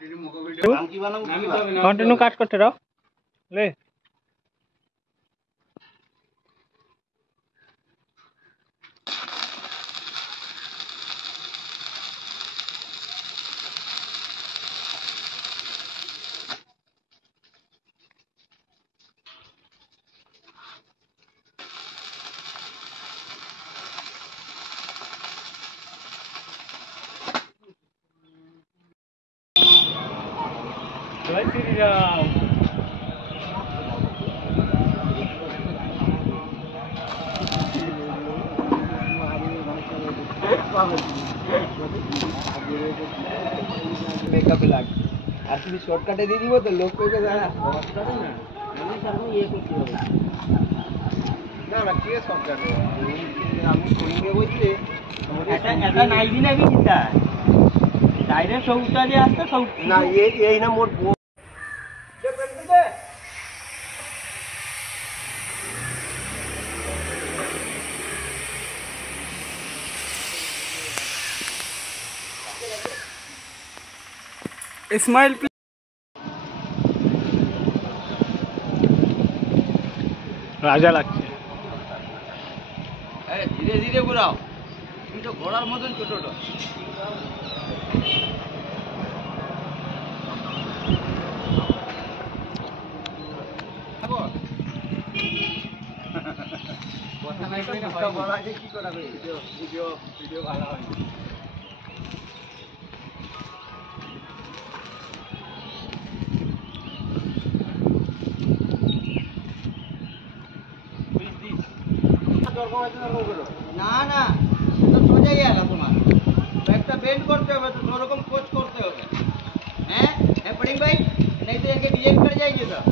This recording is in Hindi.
कंटिन्यू काट करते रहो ले जय श्री राम। मेकअप लाग আর তুমি শর্টকাটে দিয়ে দিব তো লোক কইবে না শর্টকাটে না আমি জানো ইয়ে করতে হবে না না কি শর্টকাটে আমি কইবে বলতে এটা নাই দিন আমি চিন্তা ডাইরেক্ট সৌটা যে আসছে সৌ না এই না মোর स्माइल राजा लगছে আরে ধীরে ধীরে ঘোরাও তুমি তো ঘোড়ার মতন ছোট ছোট কথা নাই কই না বলা যে কি করা হবে ভিডিও ভালো হয় না না এটা সোজাই গেল তোমার একটা বেন্ড করতে হবে তো ওরকম কোচ করতে হবে হ্যাঁ হ্যাঁ পড়িং ভাই नहीं तो इनके डिजाइन कर जाएंगे सर